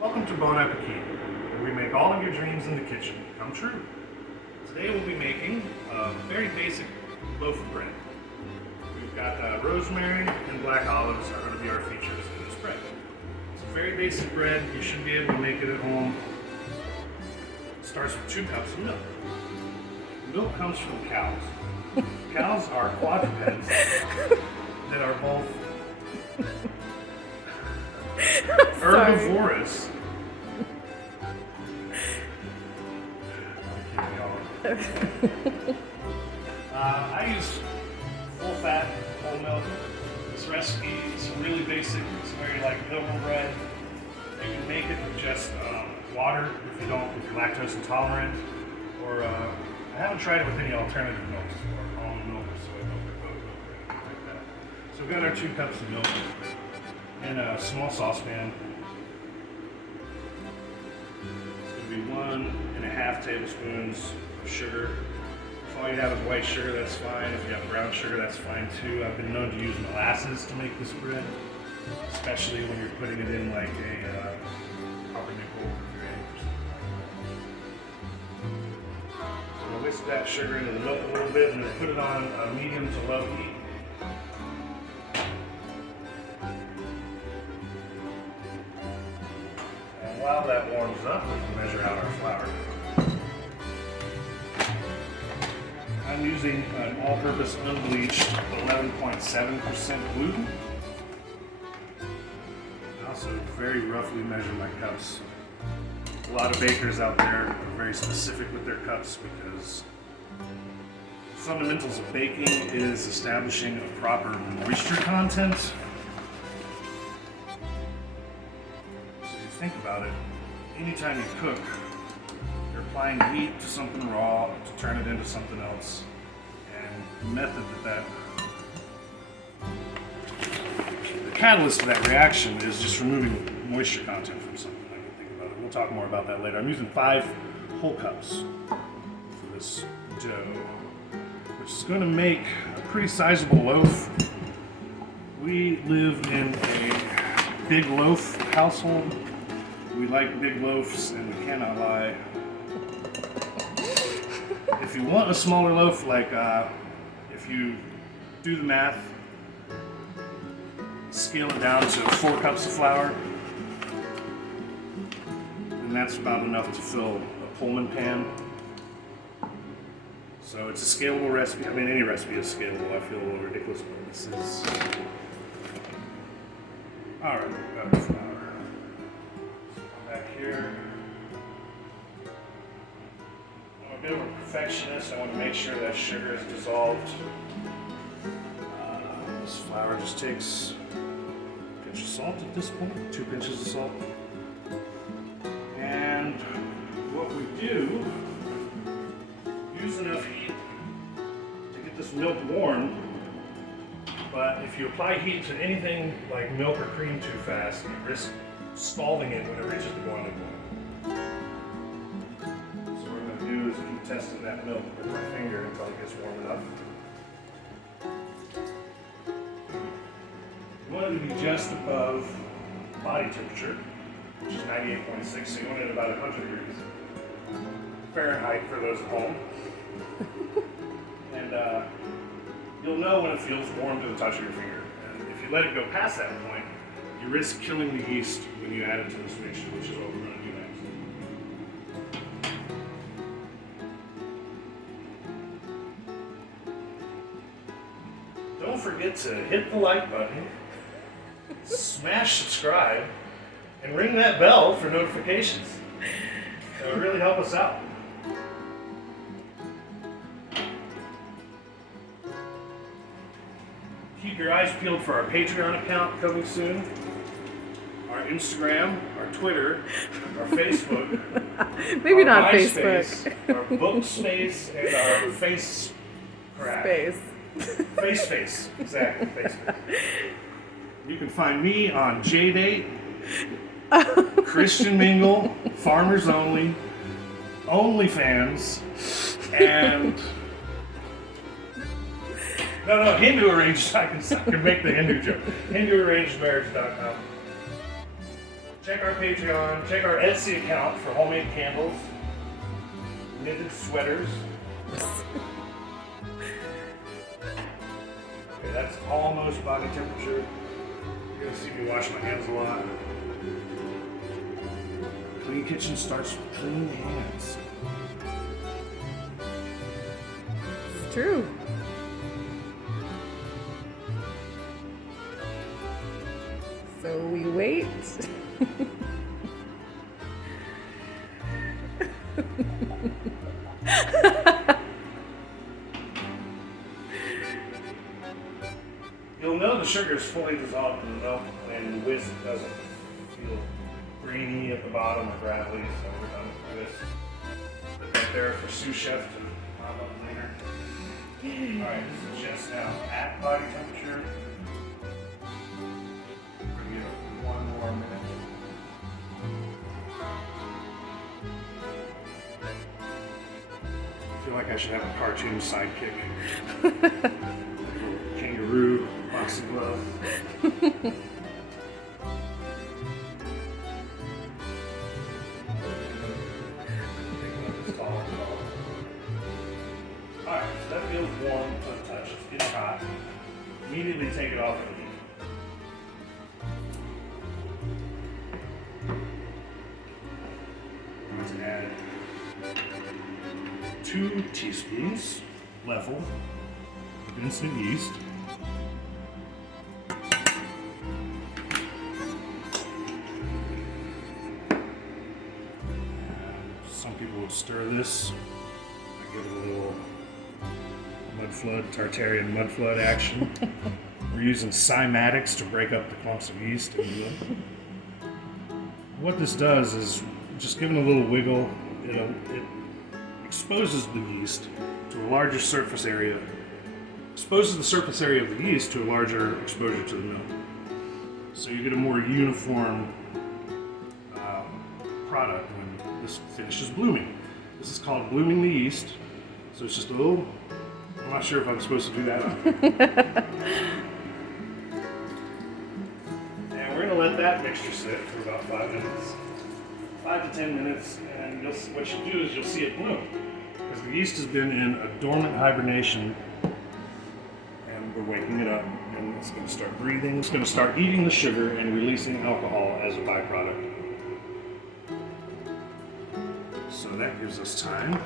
Welcome to Appekit, where we make all of your dreams in the kitchen come true. Today we'll be making a very basic loaf of bread. We've got rosemary and black olives are going to be our features in this bread. It's a very basic bread. You should be able to make it at home. It starts with 2 cups of milk. Milk comes from cows. Cows are quadrupeds that are both herbivorous. I use full fat whole milk. This recipe is really basic. It's very like milk bread. You can make it with just water if you're lactose intolerant, or I haven't tried it with any alternative milks, or almond milk or soy milk or goat milk or anything like that. So we've got our 2 cups of milk in a small saucepan. It's going to be 1.5 tablespoons of sugar. If all you have is white sugar, that's fine. If you have brown sugar, that's fine too. I've been known to use molasses to make this bread, especially when you're putting it in like a pumpernickel or something. So I'm going to whisk that sugar into the milk a little bit and then put it on a medium to low heat. While that warms up, we can measure out our flour. I'm using an all-purpose unbleached 11.7% gluten. I also very roughly measure my cups. A lot of bakers out there are very specific with their cups because the fundamentals of baking is establishing a proper moisture content. Think about it, anytime you cook, you're applying heat to something raw to turn it into something else. And the method the catalyst of that reaction is just removing moisture content from something. I can think about it. We'll talk more about that later. I'm using 5 whole cups for this dough, which is going to make a pretty sizable loaf. We live in a big loaf household. We like big loaves, and we cannot lie. If you want a smaller loaf, like if you do the math, scale it down to 4 cups of flour, and that's about enough to fill a Pullman pan. So it's a scalable recipe. I mean, any recipe is scalable. I feel a little ridiculous, but this is... Alright, we've got the flour. Back here. I'm a bit of a perfectionist. I want to make sure that sugar is dissolved. This flour just takes a pinch of salt at this point, 2 pinches of salt. And what we do, use enough heat to get this milk warm. But if you apply heat to anything like milk or cream too fast, you risk scalding it when it reaches the boiling point. So what we're going to do is keep testing that milk with my finger until it gets warm enough. You want it to be just above body temperature, which is 98.6, so you want it about 100 degrees Fahrenheit for those at home. And you'll know when it feels warm to the touch of your finger. And if you let it go past that point, you risk killing the yeast when you add it to this mixture, which is what we're going to do next. Don't forget to hit the like button, smash subscribe, and ring that bell for notifications. That would really help us out. Keep your eyes peeled for our Patreon account coming soon. Our Instagram, our Twitter, our Facebook. Maybe our not MySpace, Facebook. Our book space and our face crack. Space. Exactly, Facebook. You can find me on JDate, Christian Mingle, Farmers Only, OnlyFans, and no, Hindu Arranged. I can make the Hindu joke. HinduArrangedMarriage.com. Check our Patreon, check our Etsy account for homemade candles, knitted sweaters. Okay, that's almost body temperature. You're gonna see me wash my hands a lot. Clean kitchen starts with clean hands. It's true. So we wait. You'll know the sugar is fully dissolved in the milk when the whisk doesn't feel grainy at the bottom or gravelly, so we're done with the whisk. Put that there for sous chef to pop up later. Alright, this is just now at body temperature. We're gonna give it one more minute. I feel like I should have a cartoon sidekick. Kangaroo, boxing glove. Alright, so that feels warm to the touch. It's getting hot. Immediately take it off the heat. Let's add 2 teaspoons level of instant yeast. Some people will stir this. I give it a little mud flood, Tartarian mud flood action. We're using cymatics to break up the clumps of yeast in the milk. What this does is just giving a little wiggle. It exposes the yeast to a larger surface area. Exposes the surface area of the yeast to a larger exposure to the milk. So you get a more uniform product when this finishes blooming. This is called blooming the yeast. So it's just a little, I'm not sure if I'm supposed to do that. And we're gonna let that mixture sit for about 5 minutes. 5 to 10 minutes, and what you do is you'll see it bloom. Because the yeast has been in a dormant hibernation, and we're waking it up, and it's gonna start breathing. It's gonna start eating the sugar and releasing alcohol as a byproduct. So that gives us time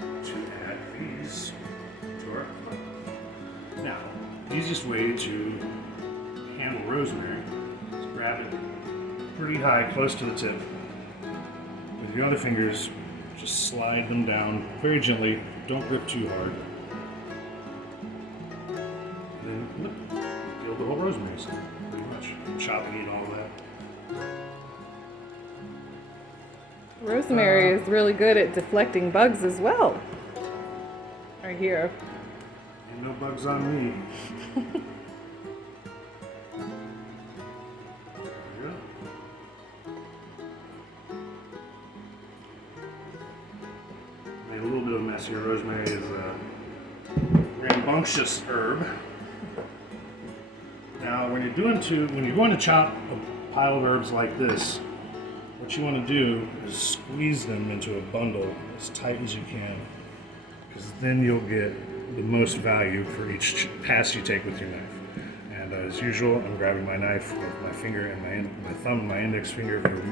to add these to our cook. Now, the easiest way to handle rosemary is grab it pretty high, close to the tip. With your other fingers, just slide them down very gently. Don't grip too hard. And then look, feel the whole rosemary stem, pretty much. Chopping it, all of that. Rosemary is really good at deflecting bugs as well. Right here. Ain't no bugs on me. There we go. Made a little bit of a mess here. Rosemary is a rambunctious herb. Now, when you're going to chop a pile of herbs like this, what you want to do is squeeze them into a bundle as tight as you can, because then you'll get the most value for each pass you take with your knife. And as usual, I'm grabbing my knife with my finger and my thumb and my index finger for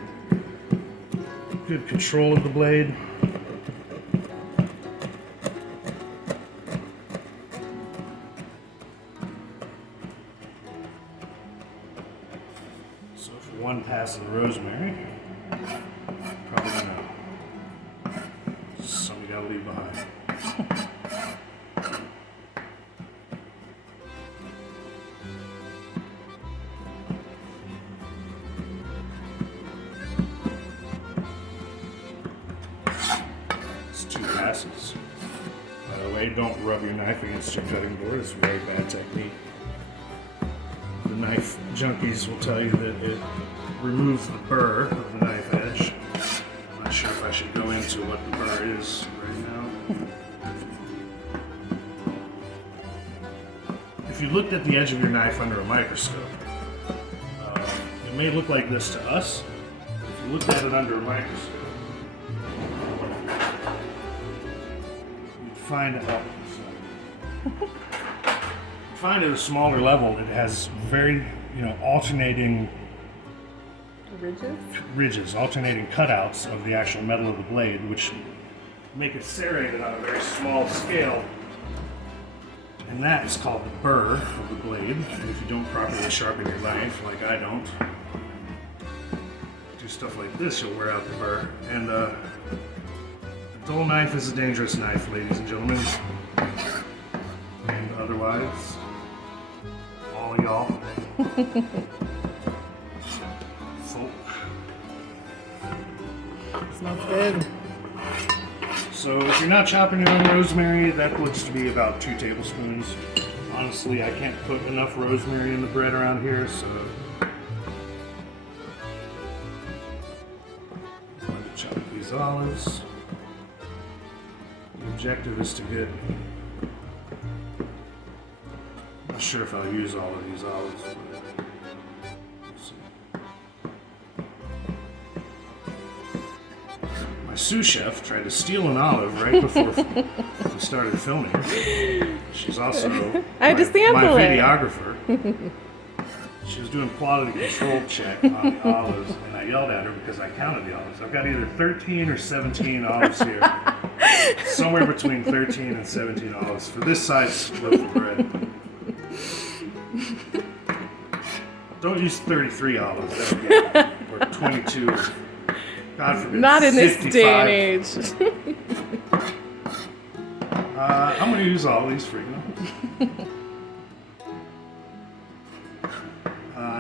good control of the blade. So for one pass of the rosemary, probably gonna some you gotta leave behind. It's 2 passes. By the way, don't rub your knife against your cutting board. It's a very bad technique. The knife junkies will tell you that it removes the burr of the knife edge. I'm not sure if I should go into what the burr is right now. If you looked at the edge of your knife under a microscope, It may look like this to us. If you look at it under a microscope, you'd find at a smaller level it has very, alternating ridges, alternating cutouts of the actual metal of the blade, which make it serrated on a very small scale. And that is called the burr of the blade. And if you don't properly sharpen your knife, like I don't, do stuff like this, you'll wear out the burr. And a dull knife is a dangerous knife, ladies and gentlemen. And otherwise, all y'all. Smells good. So if you're not chopping your own rosemary, that looks to be about 2 tablespoons. Honestly, I can't put enough rosemary in the bread around here, so I'm going to chop these olives. The objective is to get, I'm not sure if I'll use all of these olives, but we'll see. My sous chef tried to steal an olive right before we started filming. She's also my videographer. She was doing quality control check on the olives, and I yelled at her because I counted the olives. I've got either 13 or 17 olives here. Somewhere between 13 and 17 olives for this size loaf of bread. Don't use 33 olives, that would be, or 22. God forbid, Not in 55. this day and age. I'm going to use all these for you.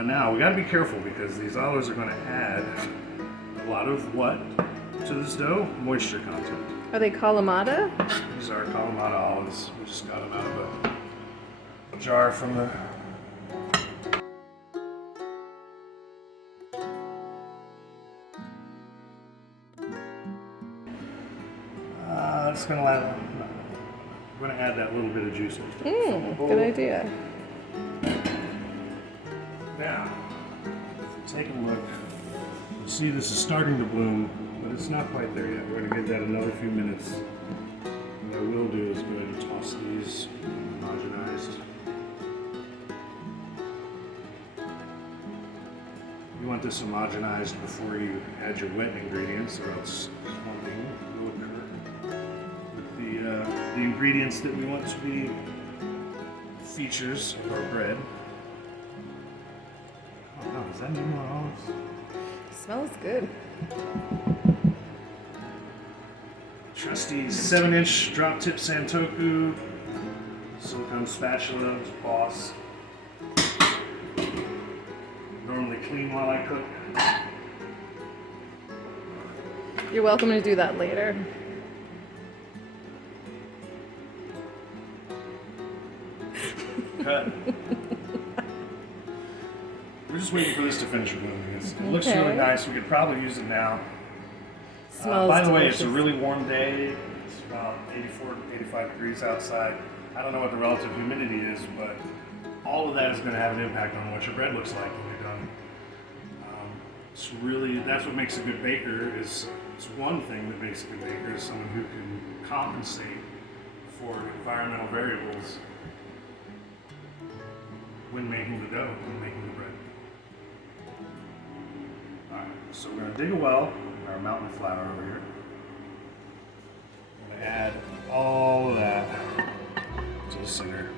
Now, we got to be careful because these olives are going to add a lot of what to this dough? Moisture content. Are they Kalamata? These are Kalamata olives. We just got them out of a jar from the... It's going to add... We're going to add that little bit of juice. Good idea. Now, if you take a look, you'll see this is starting to bloom, but it's not quite there yet. We're going to give that another few minutes. What I will do is go ahead and toss these homogenized. You want this homogenized before you add your wet ingredients, or else something will occur with the ingredients that we want to be features of our bread. Oh, does that need more olives? Smells good. Trusty 7-inch drop tip Santoku silicone spatula, boss. Normally clean while I cook. You're welcome to do that later. Cut. We're just waiting for this to finish blooming. It looks really nice. We could probably use it now. Smells by the way, delicious. it's a really warm day. It's about 84 to 85 degrees outside. I don't know what the relative humidity is, but all of that is going to have an impact on what your bread looks like when you're done. It's really, that's what makes a good baker. It's one thing that makes a good baker is someone who can compensate for environmental variables when making the dough, when making the bread. Alright, so we're going to dig a well in our mountain of flour over here. We're going to add all of that to the center,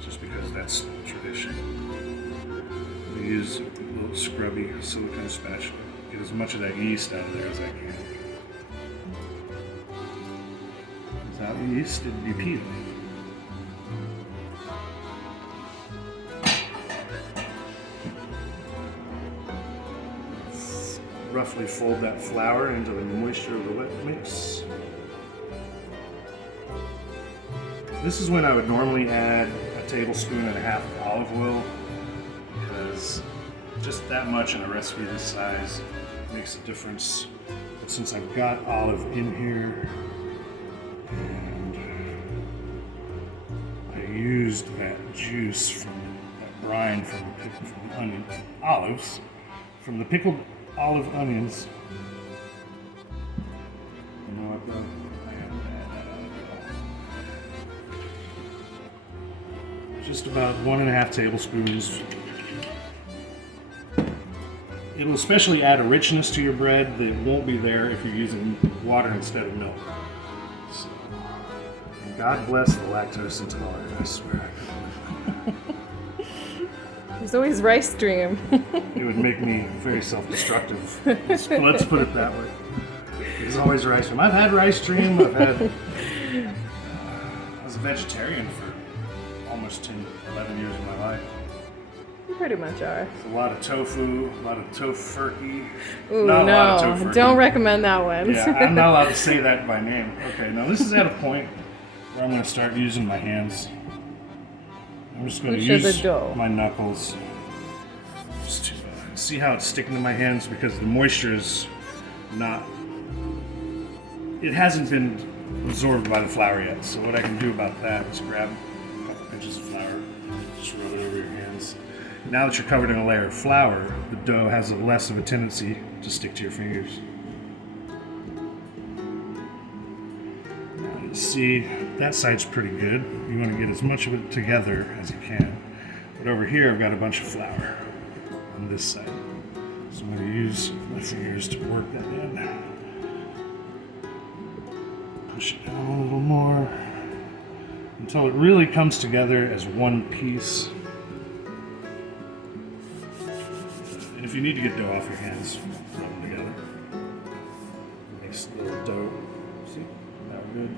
just because that's tradition. We use a little scrubby silicone spatula. Get as much of that yeast out of there as I can. Without yeast, it'd be peely. Roughly fold that flour into the moisture of the wet mix. This is when I would normally add a tablespoon and a half of olive oil, because just that much in a recipe this size makes a difference. But since I've got olive in here and I used that juice from that brine from the onion, olives, from the pickled olive onions. You know what though? Just about 1.5 tablespoons. It'll especially add a richness to your bread that won't be there if you're using water instead of milk. So, and God bless the lactose intolerant, I swear. There's always rice dream. It would make me very self-destructive. Let's put it that way. There's always rice dream. I've had rice dream. I was a vegetarian for almost 10, 11 years of my life. You pretty much are. A lot of tofu, a lot of tofurkey. Ooh, Not a lot of no, tofurkey. don't recommend that one. Yeah, I'm not allowed to say that by name. Okay, now this is at a point where I'm going to start using my hands. I'm just going to use the dough. my knuckles. Just to see how it's sticking to my hands because the moisture is not. It hasn't been absorbed by the flour yet. So what I can do about that is grab a couple pinches of flour, just rub it over your hands. Now that you're covered in a layer of flour, the dough has less of a tendency to stick to your fingers. Now you see, that side's pretty good. You want to get as much of it together as you can. But over here, I've got a bunch of flour on this side. So I'm going to use my fingers to work that in. Push it down a little more until it really comes together as one piece. And if you need to get dough off your hands, rub them together. Makes a little dough. See? That good.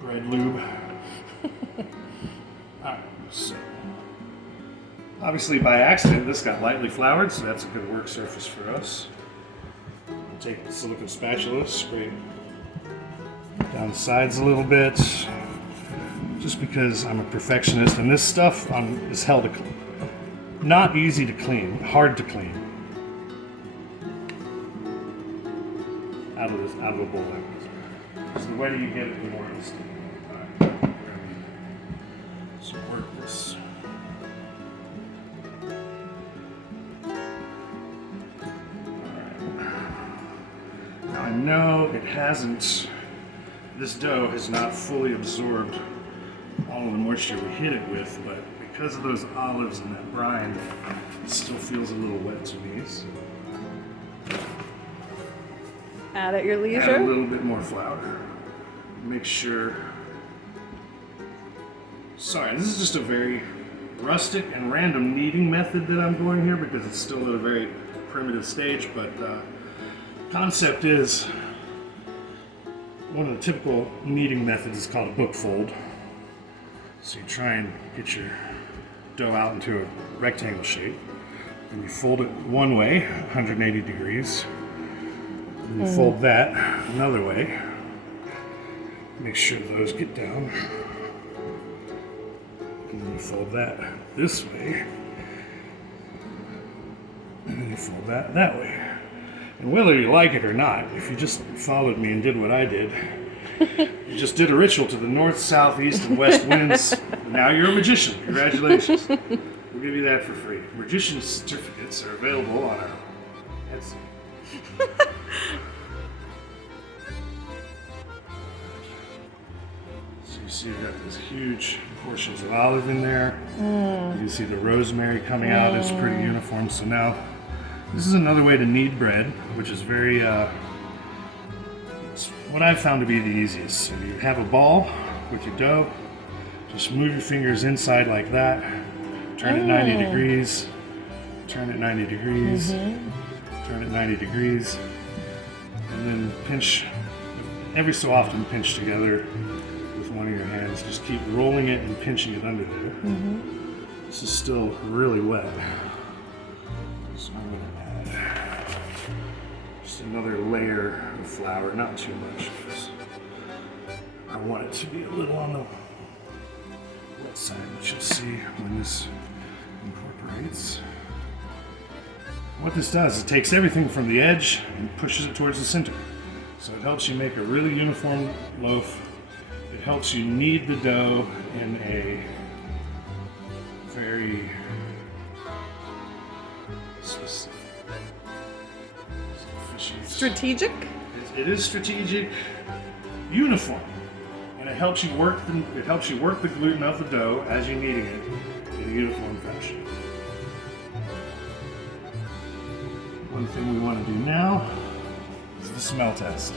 Bread lube. Alright, so. Obviously by accident this got lightly floured, so that's a good work surface for us. Take the silicone spatula, scrape down the sides a little bit, just because I'm a perfectionist and this stuff is held not easy to clean, hard to clean. Out of a bowl like this. So the wetter you get it, the more it'll stick. Alright, so work this. I know it hasn't, this dough has not fully absorbed all of the moisture we hit it with, but because of those olives and that brine, it still feels a little wet to me. So Add at your leisure. add a little bit more flour. Make sure, sorry, this is just a very rustic and random kneading method that I'm going here because it's still at a very primitive stage, but concept is one of the typical kneading methods is called a book fold. So you try and get your dough out into a rectangle shape, and you fold it one way, 180 degrees, and you fold that another way. Make sure those get down, and then you fold that this way, and then you fold that that way. And whether you like it or not, if you just followed me and did what I did, you just did a ritual to the north, south, east, and west winds. Now you're a magician. Congratulations. We'll give you that for free. Magician certificates are available on our Etsy. So you see we've got these huge portions of olive in there. You can see the rosemary coming out is pretty uniform. So now this is another way to knead bread, which is very, it's what I've found to be the easiest. So you have a ball with your dough, just move your fingers inside like that, turn it 90 degrees, turn it 90 degrees, turn it 90 degrees, and then pinch, every so often pinch together with one of your hands. Just keep rolling it and pinching it under there. This is still really wet. So I'm going to add just another layer of flour, not too much, because I want it to be a little on the wet side, which you'll see when this incorporates. What this does is it takes everything from the edge and pushes it towards the center. So it helps you make a really uniform loaf It helps you knead the dough in a very specific, Strategic? It is strategic, uniform, and it helps you work the gluten of the dough as you're kneading it in a uniform fashion. One thing we want to do now is the smell test.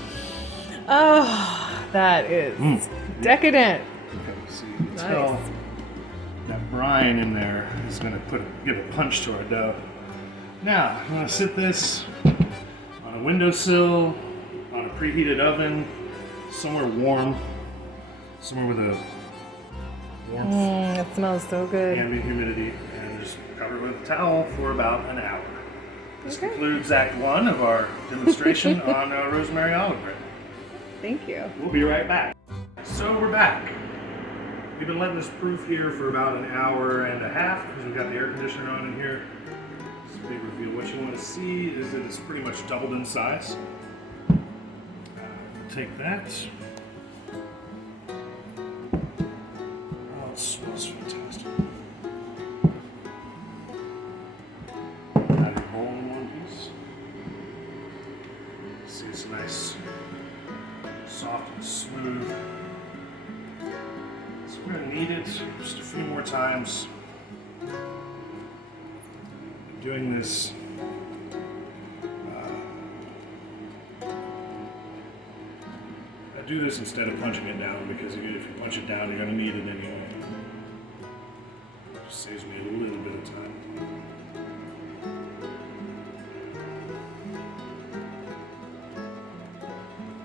Oh, that is decadent. Okay, so you can tell that brine in there is going to give a punch to our dough. Now, you want to sit this on a windowsill, on a preheated oven, somewhere warm, somewhere with a warmth, It smells so good. ambient humidity, and just cover it with a towel for about an hour. This Okay. concludes Act 1 of our demonstration on rosemary olive bread. Thank you. We'll be right back. So we're back. We've been letting this proof here for about an hour and a half because we've got the air conditioner on in here. It's a big reveal. What you want to see is that it's pretty much doubled in size. Take that. Oh, it smells fantastic. Add your bowl in one piece. See, it's nice, soft and smooth. So we're going to knead it just a few more times. Doing this I do this instead of punching it down because if you punch it down, you're going to need it anyway. It just saves me a little bit of time.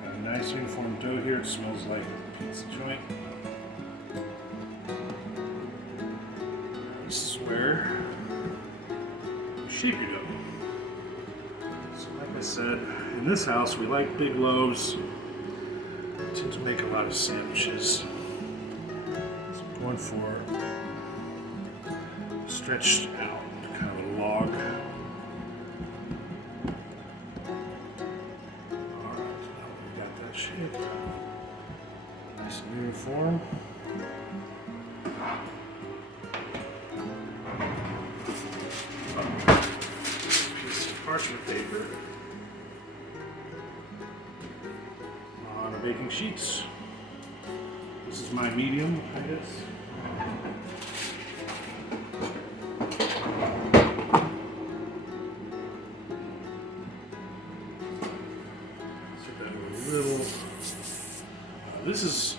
Got a nice uniform dough here. It smells like a pizza joint. This is where you shape your dough. So like I said, in this house we like big loaves. We tend to make a lot of sandwiches. So I'm going for stretched out, kind of a log. Alright, now we've got that shape. Nice and uniform. Piece of parchment paper on baking sheets. This is my medium, I guess. Set that a little. This is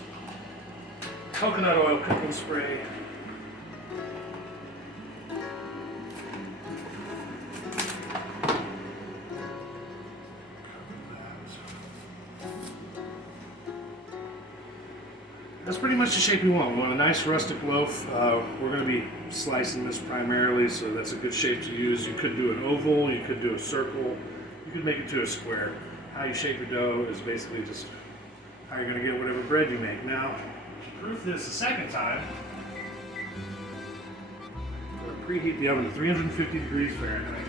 coconut oil cooking spray. That's pretty much the shape you want. We want a nice rustic loaf. We're going to be slicing this primarily, so that's a good shape to use. You could do an oval, you could do a circle, you could make it to a square. How you shape your dough is basically just how you're going to get whatever bread you make. Now, to proof this a second time, we're going to preheat the oven to 350 degrees Fahrenheit.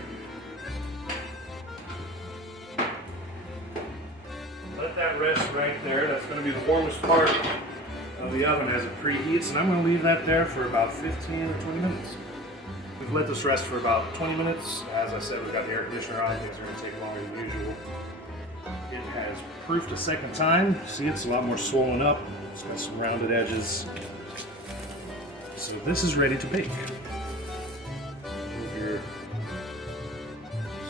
Let that rest right there. That's going to be the warmest part of the oven as it preheats, and I'm going to leave that there for about 15 or 20 minutes. We've let this rest for about 20 minutes. As I said, we've got the air conditioner on. Things are going to take longer than usual. It has proofed a second time. See, it's a lot more swollen up. It's got some rounded edges. So this is ready to bake. Move your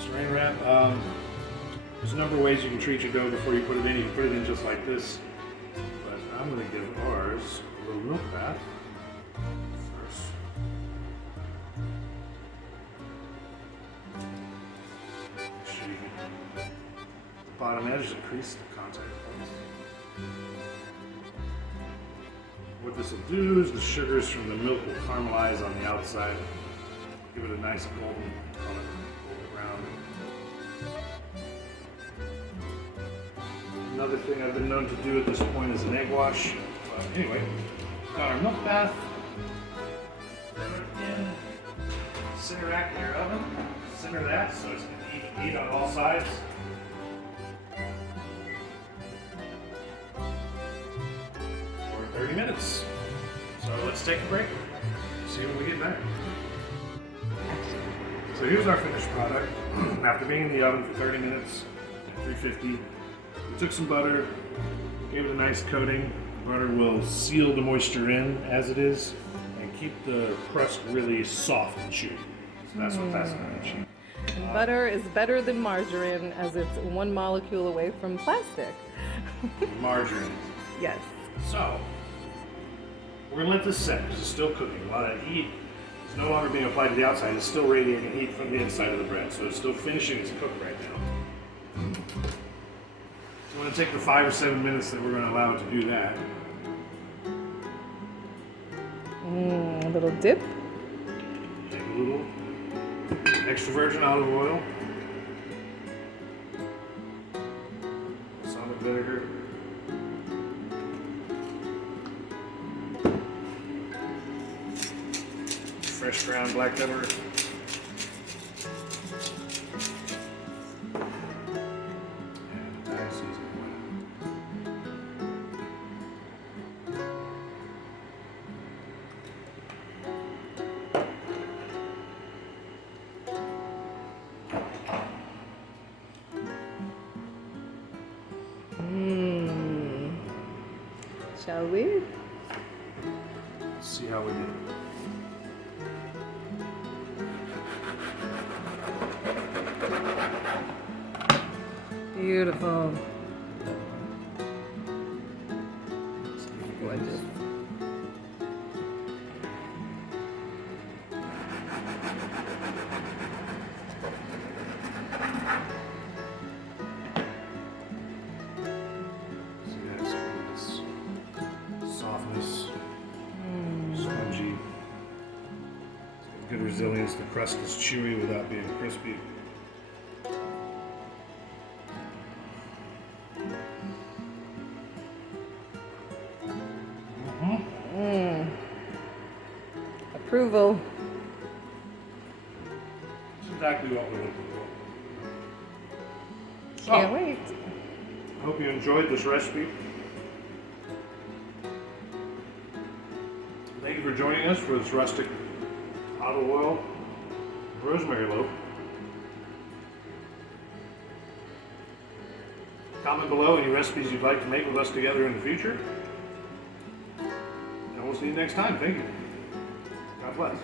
saran wrap. There's a number of ways you can treat your dough before you put it in. You can put it in just like this. I'm going to give ours a little milk bath first. Make sure you get the bottom edge to crease the contact points. What this will do is the sugars from the milk will caramelize on the outside, give it a nice golden color, golden brown. Another thing I've been known to do at this point is an egg wash. But anyway, got our milk bath. Put it in center rack in your oven. Center that so it's going to even heat on all sides. Pour it 30 minutes. So let's take a break, see when we get back. So here's our finished product. After being in the oven for 30 minutes at 350, we took some butter, gave it a nice coating. Butter will seal the moisture in as it is and keep the crust really soft and chewy. So that's what that's going to achieve. And butter is better than margarine as it's one molecule away from plastic. Margarine. Yes. So, we're going to let this set because it's still cooking. A lot of that heat is no longer being applied to the outside. It's still radiating heat from the inside of the bread. So it's still finishing its cook right now. So I'm going to take the 5 or 7 minutes that we're going to allow it to do that. A little dip. Take a little extra virgin olive oil. Balsamic vinegar. Fresh ground black pepper. And Thai seasoning oil. Shall we? Let's see how we do. Beautiful. Gorgeous. See that? So this softness, spongy, good resilience. The crust is chewy without being crispy. Approval. That's exactly what we're looking for. Can't wait. I hope you enjoyed this recipe. Thank you for joining us for this rustic olive oil rosemary loaf. Comment below any recipes you'd like to make with us together in the future. And we'll see you next time. Thank you. God bless.